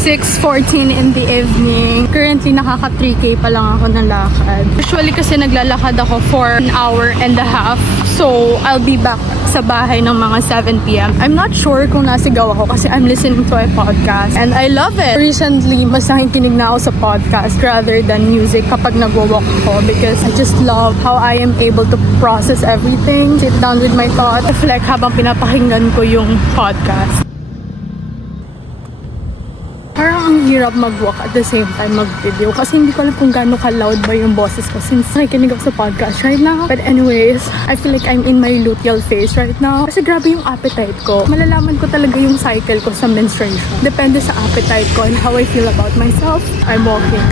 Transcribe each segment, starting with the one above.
6:14 in the evening. Currently, nakaka 3K pa lang ako ng lakad. Usually kasi naglalakad ako for an hour and a half. So, I'll be back sa bahay ng mga 7 p.m. I'm not sure kung nasigaw ako kasi I'm listening to a podcast and I love it. Recently, mas nakikinig na ako sa podcast rather than music kapag nagwo-walk ako because I just love how I am able to process everything, sit down with my thoughts, reflect habang pinapakinggan ko yung podcast. Parang ang hirap mag-walk at the same time mag-video kasi hindi ko alam kung gaano ka-loud ba yung boses ko since nakikinig ako sa podcast right now. But anyways, I feel like I'm in my luteal phase right now kasi grabe yung appetite ko. Malalaman ko talaga yung cycle ko sa menstruation. Depende sa appetite ko and how I feel about myself. I'm walking.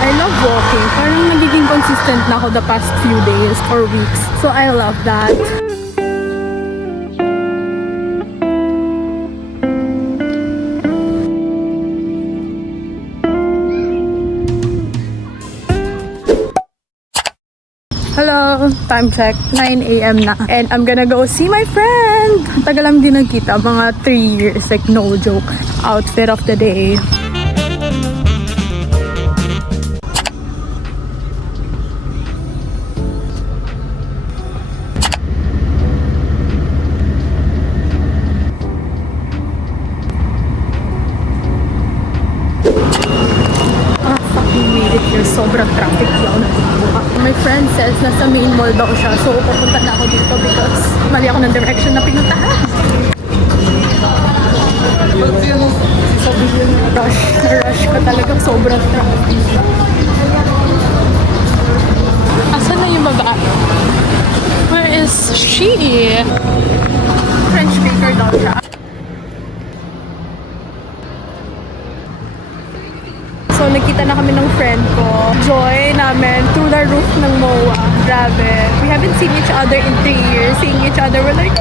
I love walking. Parang nagiging consistent na ako the past few days or weeks. So I love that. Hello! Time check, 9 a.m. na. And I'm gonna go see my friend! Tagal lang din nagkita, mga 3 years, like no joke. Outfit of the day. Sobrang traffic daw na buka. My friend says nasa main mall daw siya. So, pupunta na ako dito because mali ako ng direction na pinuntahan. Rush ko talagang sobrang traffic. Asan na yung baba? Where is she? French baker daw siya. So, nakita na kami ng friend ko. Joy namin through the roof ng MOA. Grabe. We haven't seen each other in 3 years. Seeing each other, we're like,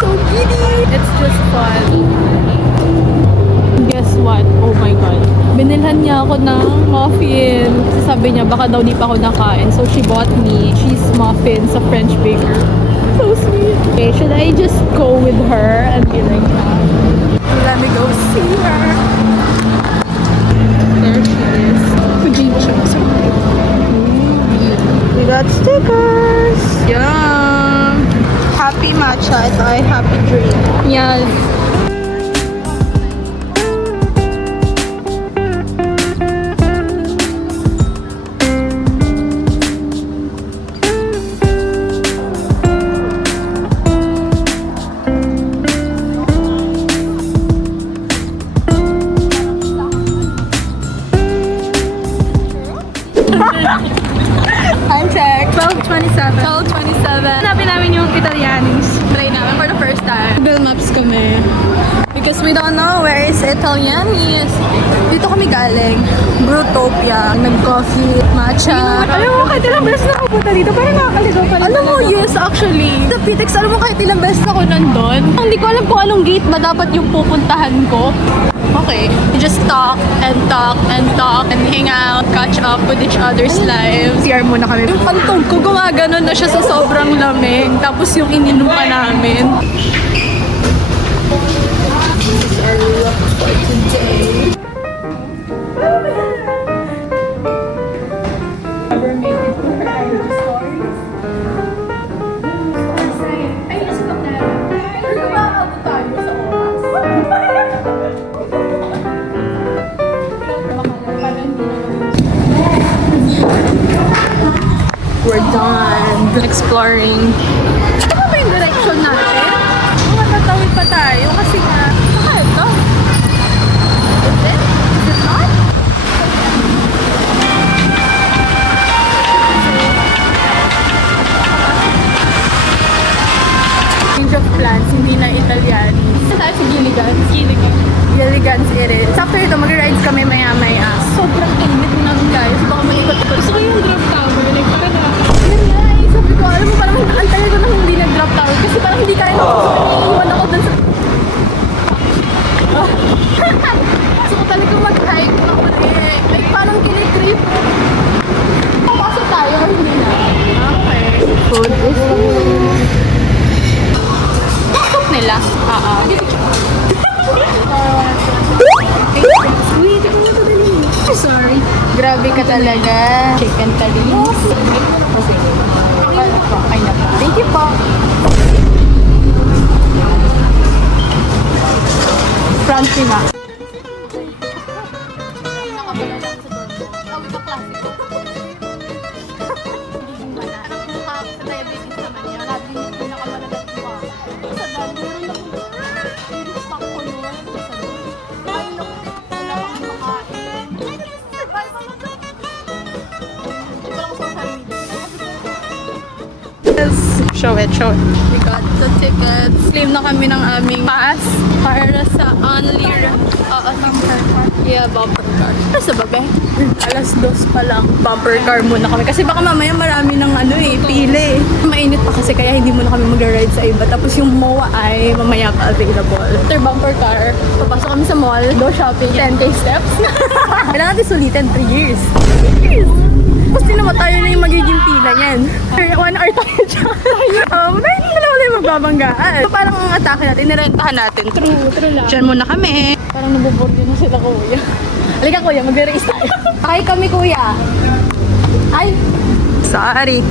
so giddy. It's just fun. Guess what? Oh my God. Binilhan niya ako ng muffin. Sabi niya, baka daw di pa ako nakain. So, she bought me cheese muffin sa French baker. So sweet. Okay, should I just go with her and be like that? Let me go see her. There she is. We got stickers. Yum. Happy matcha. Ito ay happy drink. Yes. Time check. 12:27. 12:27. Hanapin namin yung Italianis. Try namin for the first time. Google Maps kami. Because we don't know where is Italianis. Dito kami galing. Brutopia. Nag-coffee, matcha. Alam mo, kahit ilang beses na pupunta dito, parang nakakaligaw pa rin. Alam mo, yes, actually. Sa Pitex, alam mo, kahit ilang beses ako nandun. Hindi ko alam kung anong gate ba dapat yung pupuntahan ko. Okay, we just talk and talk and talk and hang out, catch up with each other's lives. CR muna kami. Yung pantog ko, gumaganon na siya sa sobrang lamig. Tapos yung ininom pa namin. This is our look for today. Ever make it to her IG stories? Ay, nasa top na. Pero maabot tayo sa oras. We're done exploring. Ano ba yung direction natin? Matatawid pa tayo kasi nga, ito. Is it? Is it not? Change of plans, hindi na Italianis. Saan tayo sa Gilligan's? Gilligan's it is. After ito, mag-rides kami maya-maya. Sobrang init na guys. Baka malikot-ikot. Gusto ko yung drop tower. Like, parang yun nga eh. Sabi ko, alam mo, parang ang tagal ko na hindi nag-drop tower. Kasi parang hindi kaya na ako. Iiwan ako dun sa... Gusto ko talaga mag-hike na ulit. Like, parang kinitrip. Papasok tayo, hindi na. Okay. Food is food. Pasok nila? ka talaga. Chicken curries. Okay na ba? Thank you po. Crunchy na. Show it. We got the tickets. Claim na kami ng aming pass para sa only bumper car. Yeah, bumper car. Sa babe? Alas 2 pa lang. Bumper car muna kami. Kasi baka mamaya marami ng pili. Mainit pa kasi kaya hindi muna kami mag-ride sa iba. Tapos yung MOA ay mamaya pa available. After bumper car, papasok kami sa mall, go shopping, 10k steps. Kailangan natin sulitin 3 years. 3 years! Tapos naman tayo na yung magiging pila niyan. 1 hour tayo dyan. Mamaya hindi na wala yung magbabanggaan. So, parang ang atake natin, nirentahan natin. True lang. Diyan muna kami. Parang nabubordi na sila kuya. Halika kuya, mag-race tayo. Ay kami kuya. Ay. Sorry.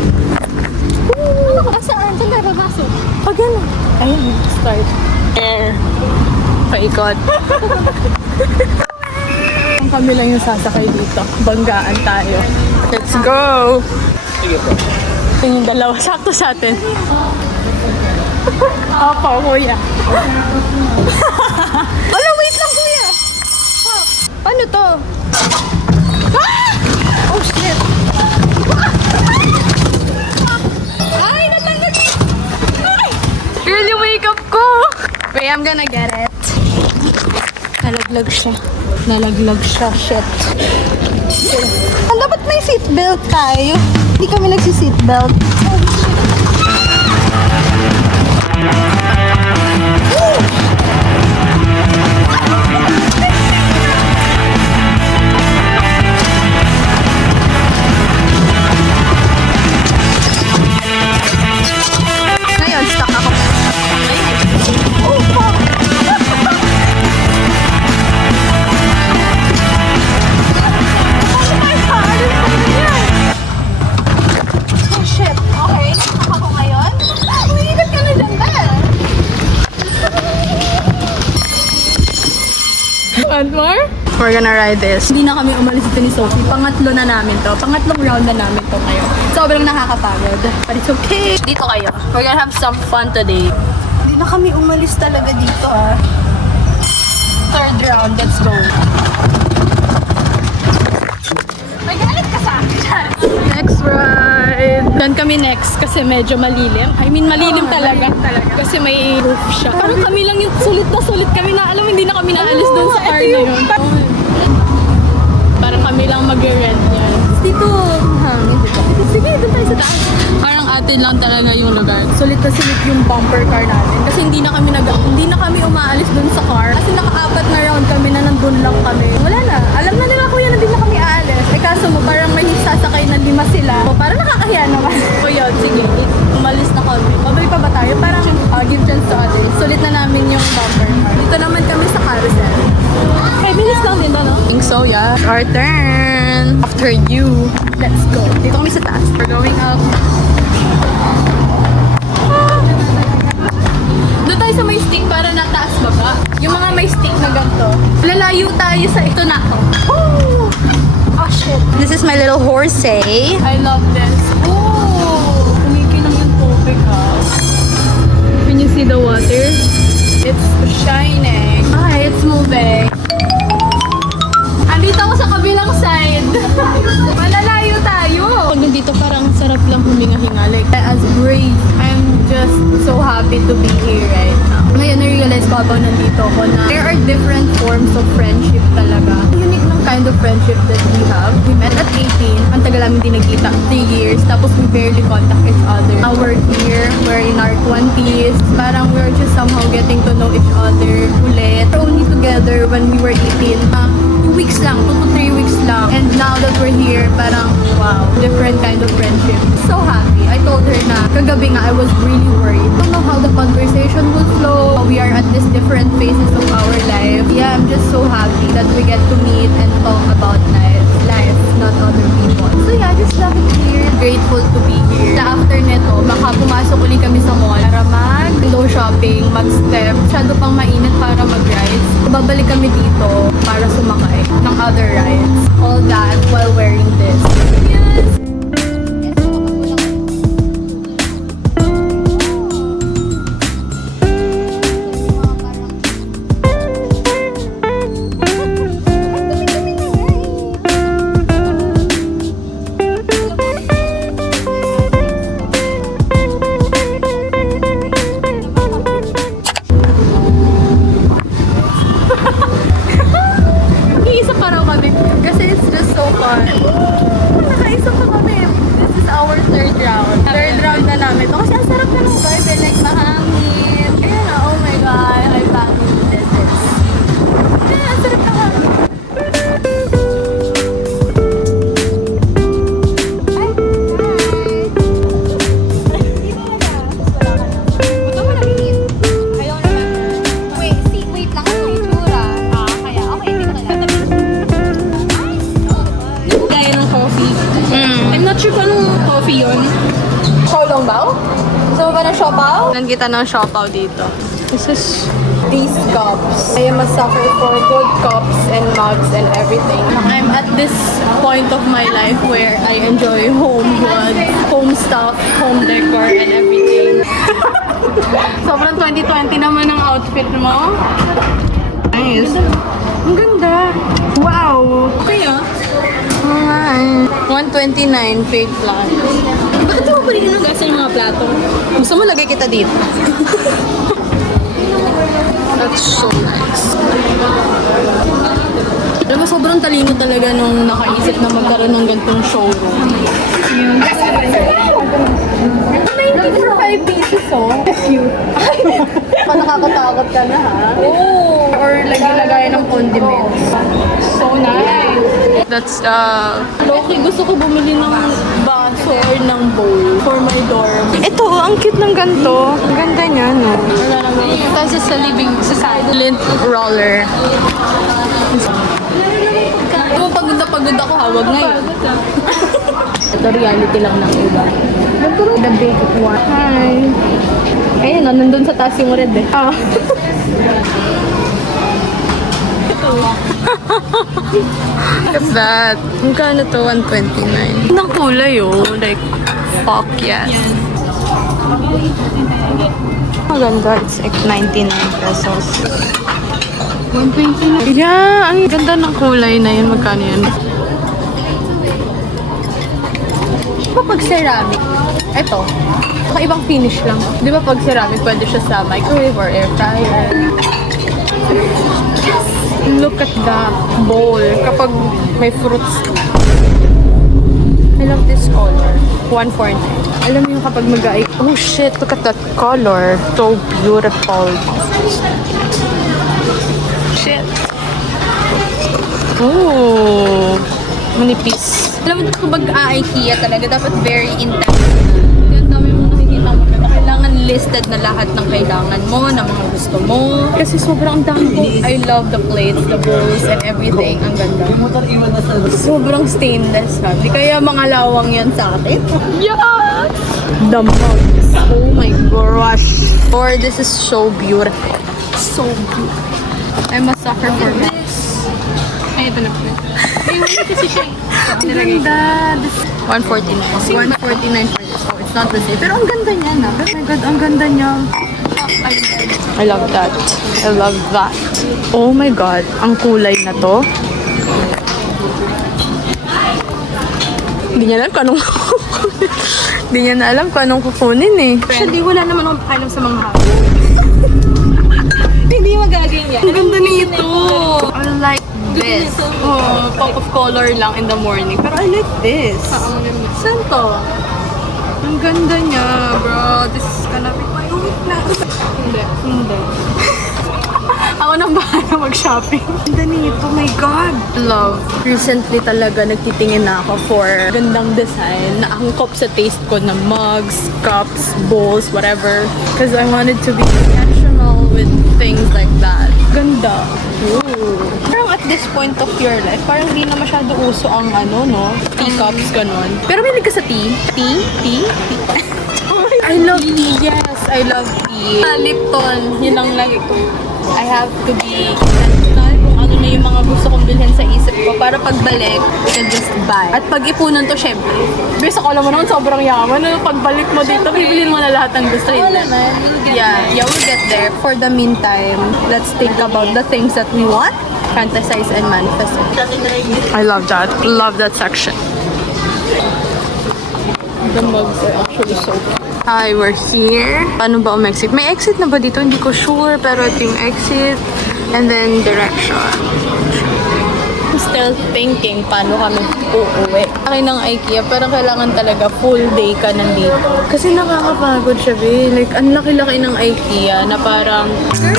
Ano ka? Saan? Saan tayo papasok? Pag gano'n. Ayun, start. Paikot. Kami lang yung sasakay dito. Banggaan tayo. Let's go! Sige po. Ito yung dalawa. Sakto sa atin. Opo, kuya. Wala, wait lang, kuya! Paano to? Ah! Oh, shit! Ay, natanggal! Ay! Girl, yung makeup ko! Wait, I'm gonna get it. Nalaglag siya. Shit. Dapat may seatbelt tayo. Hindi kami nagsi-seatbelt. Ngayon, stuck ako. Oh, fuck! More? We're gonna ride this. Hindi na kami umalis dito ni Sophie. Pangatlo na namin to. Pangatlong round na namin to ngayon. Sobrang nakakapagod. But it's okay. Dito kayo. We're gonna have some fun today. Hindi na kami umalis talaga dito Third round. Let's go. May galit ka sa akin. Next ride. Doon kami next kasi medyo malilim. I mean, malilim talaga. Kasi may roof siya. Parang kami lang yung sulit na sulit kami na alam, hindi na kami naalis doon sa car na yun. Parang kami lang mag-rent yan. Dito, hangin. Sige, doon tayo sa taas. Parang atin lang talaga yung lugar. Sulit na sulit yung bumper car natin. Kasi hindi na kami umaalis doon sa car. Kasi naka-apat na round kami na nandun lang kami. Wala na. Alam na nila kuya na din na kami aalis. Kaso mo parang may sasakay na 5 sila. So, parang nakakahiya naman. O yun, sige. Umalis na kami. Mabay pa ba tayo? Parang give chance to others. Sulit na namin yung bumper car. Dito naman kami sa carousel. Okay, bilis lang din no? I think so, yeah. Our turn. After you. Let's go. Dito kami sa taas. We're going up. Doon tayo sa may stick para na taas baba. Yung mga may stick na ganito. Lalayo tayo sa ito na ako. Oh, shit. This is my little horse, eh? I love this. Oh! Kumikinom yung tubig, ha? Can you see the water? It's shining. Ah, it's moving. Andito ako sa kabilang side. Malalayo tayo. Pag nandito parang sarap lang huminga-hinga. Like, as brave, I'm just so happy to be here right now. Ngayon, na-realize ko habang nandito ako na there are different forms of friendship talaga. Unique ng kind of friendship that we have. We met at 18. Ang tagal namin din nagkita. 3 years. Tapos we barely contact each other. Now we're here. We're in our 20s. Parang we're just somehow getting to know each other ulit. We're only together when we were 18. 2 weeks lang. 2 to 3 weeks lang. And now that we're here, parang wow. Different kind of friendship. So happy. I told her na kagabi nga I was really worried. I don't know how the conversation will flow. We are at these different phases of our life. Yeah, I'm just so happy that we get to meet and talk about life. not other people. So yeah, just love it here. Grateful to be here. Na after nito, baka pumasok ulit kami sa mall para mag-window shopping, mag-step. Masyado pang mainit para mag-rides. Babalik kami dito para sumakay ng other rides. All that while wearing this. Yes! Iisa pa raw kami kasi it's just so fun. Nakaisa pa kami. This is our third round. Third round na namin. Ito kasi ang sarap na ng vibe. Like mahangin. Ayun na, oh my God. I finally did this. Yeah, ang sarap na hangin. Gaya ng coffee. I'm not sure kung anong coffee yun. Xiaolong bao? Gusto mo ba ng siopaw? Nandito ng siopaw dito. This is these cups. I am a sucker for good cups and mugs and everything. I'm at this point of my life where I enjoy home goods, home stuff, home decor, and everything. Sobrang 2020 naman ang outfit mo. Nice. Ang ganda. Wow. Okay ah. Alright. 129 paid plan. Bakit mo pa rin inugasan yung mga plato? Gusto mo lagay kita dito? That's so nice. Alam mo, sobrang talino talaga nung nakaisip na magkaroon ng ganitong showroom. Maybe for 5 pieces, oh. Cute. Nakakatakot ka na, ha? Oh, or lagay-lagay ng condiments. So nice. That's, Loki, gusto ko bumili ng baso or ng bowl for my dorm. Ito, ang cute ng ganito. Ang ganda niya, no? Wala naman. Kasi sa living, sa side. Lint roller. Kung pagod na pagod ako, hawag ngayon. Ito reality lang ng iba. The big one. Hi. Ayun, nandun sa taas yung red eh. Ah. Look at that. Magkano to? 129. Ang kulay, oh. Like, fuck yes. Maganda. It's like 99 pesos. 129. Yeah, ang ganda ng kulay na yun. Magkano yun? Pag ceramic, ito, ibang finish lang. Di ba pag ceramic, pwede siya sa microwave or air fryer. Look at that bowl. Kapag may fruits. I love this color. 149. Alam mo yung kapag mag-aik. Oh shit, look at that color. So beautiful. Shit. Oh, manipis. Alam mo, kapag IKEA talaga, dapat very intense. Kaya ang dami mo nakikita mo na kailangan listed na lahat ng kailangan mo, ng mga gusto mo. Kasi sobrang dami ko. I love the plates, the bowls, and everything. Ang ganda. Sobrang stainless, ha? Di kaya mga lawang yan sa akin. Yes! The mugs. Oh my gosh. Or this is so beautiful. So beautiful. I'm a sucker for this. Ay, ito na po. Ay, wala kasi siya. Ang ganda. 149. 149 for this. So, it's not the same. Pero ang ganda niya na. Oh my God, ang ganda niya. I love that. I love that. Oh my God, ang kulay na to. Hindi niya alam kung anong Hindi niya na alam kung anong kukunin eh. Actually, wala naman akong pakailam sa mga hapon. Hindi magaganyan. Ang ganda nito. I like this. Oh, pop of color lang in the morning. Pero I like this. Saan to? Ang ganda niya, bro. This is gonna be my weakness. Hindi. Ako nang bahala mag-shopping. Ganda nito, my God. Love. Recently talaga nagtitingin na ako for gandang design na angkop sa taste ko na mugs, cups, bowls, whatever. Because I wanted to be intentional with things like that. Ganda. Ooh. Parang at this point of your life, parang hindi na masyado uso ang teacups, ganun. Pero may ka sa tea? Tea? I love tea. Yes, I love tea. Lipton, yun lang lagi ko. I have to be intentional kung ano na yung mga gusto kong bilhin sa isip ko para pagbalik, we can just buy. At pag-ipunan to, syempre. Bisa ko alam mo naman, sobrang yaman. Pagbalik mo dito, bibilin mo na lahat ng gusto. Yeah, we'll get there. For the meantime, let's think about the things that we want, fantasize and manifest it. I love that. Love that section. The mugs are actually so cute. Hi, we're here. Paano ba exit? May exit na ba dito? Hindi ko sure, pero ito yung exit. And then, direction. I'm still thinking paano kami uuwi. Akin ng IKEA, parang kailangan talaga full day ka nandito. Kasi nakakapagod siya, be. Like, ang laki-laki ng IKEA na parang, girl,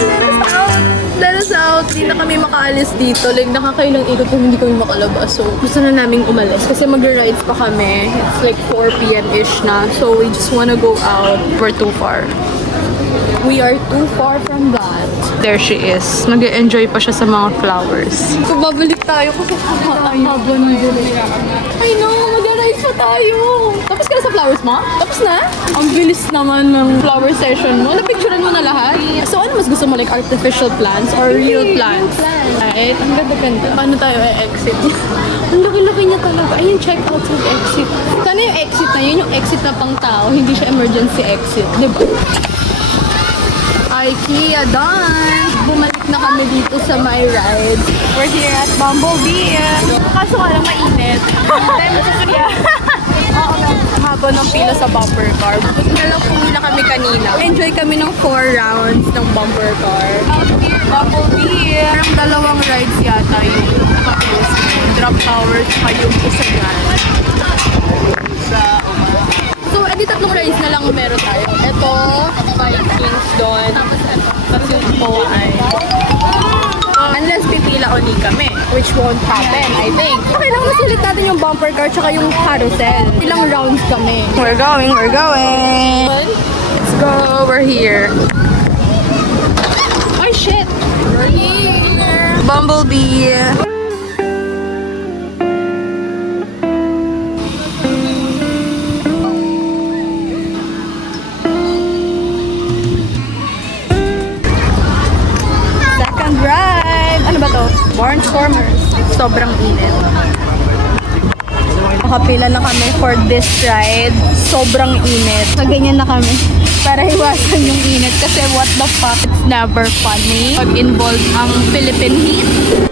let us out. Hindi na kami makaalis dito. Like, nakakailang ikot kung hindi kami makalabas. So, gusto na naming umalis. Kasi mag-rides pa kami. It's like 4 p.m.-ish na. So, we just wanna go out. We're too far. We are too far from that. There she is. Mag-enjoy pa siya sa mga flowers. So, babalik tayo kasi haba ng buhay. I know, mag-rides pa tayo. Tapos ka na sa flowers mo? Tapos na? Ang bilis naman ng flower session mo. Napicturean mo na lahat. So, ano mas gusto mo? Like artificial plants or real plants? Right? Ang ganda-ganda. Paano tayo exit? Ang laki-laki niya talaga. Ayun, check out with exit. Sana yung exit na yun, yung exit na pang tao, hindi siya emergency exit. Diba? IKEA done! Bumalik na kami dito sa my ride. We're here at Bumblebee. Kaso nga lang mainit. Yeah. Haba ng pila sa bumper car. Buti na lang pumila kami kanina. Enjoy kami ng 4 rounds ng bumper car. Out here, Bumblebee. Parang dalawang rides yata yung papulis. Drop towers pa yung isa yan. So, edi tatlong rides na lang meron tayo. Ito, Vikings doon. Tapos yung Poay. Unless pipila uli kami, which won't happen, I think. Okay lang, masulit natin yung bumper car tsaka yung carousel. Ilang rounds kami. We're going. Let's go. We're here. Oh shit! We're here! Bumblebee. Second ride! Ano ba to? Barnstormers. Sobrang init. Nakapila na kami for this ride. Sobrang init. Kaganyan na kami. Para iwasan yung init. Kasi what the fuck, it's never funny. Pag involved ang Philippine heat.